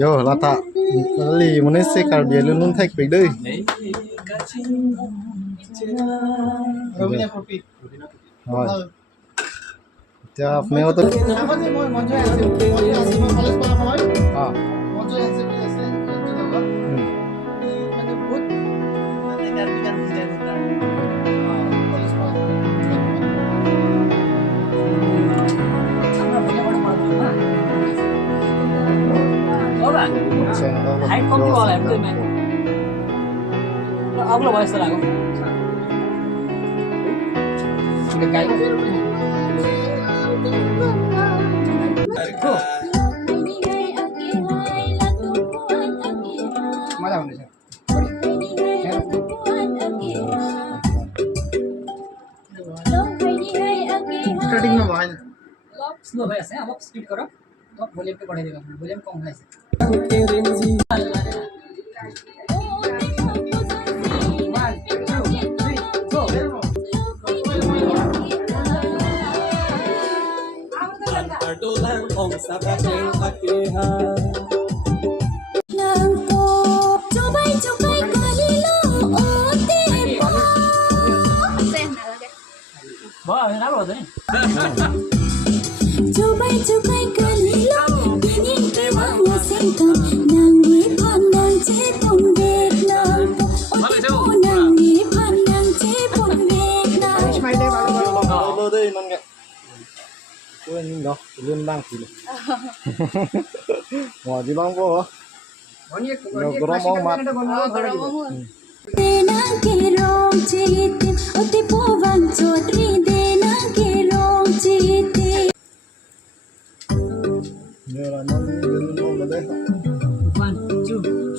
Yo là tạ lì muốn xe cả biển luôn luôn thạch bình đây. Rồi. 자, 매워도. 아. Hãy không cái bò lại em mày ông là bao giờ làm không cái mà đâu này starting में आवाज slow है ऐसे आप speed करो तो volume पे बढ़ा देगा वॉल्यूम कम है Wow, enak loh ini. Coba-coba kelilang ingin kewala sengkang nangi pandang cepon Vietnam oh nangi pandang cepon Vietnam Lô đây non ngạ. Quên đó, luôn đang thì. Ngồi đi băng vô hả? Nó có mong mặt. Dena ke rong chitin oti povang chodri dena ke rong chitin Như là nó luôn ở đây. 1,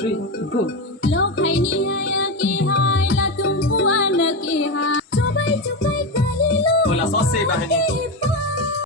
2, 3, go. Lok hai ni hai ke hai la tumpu anak ke hai coba-coba kelilang Bola sose bah ni.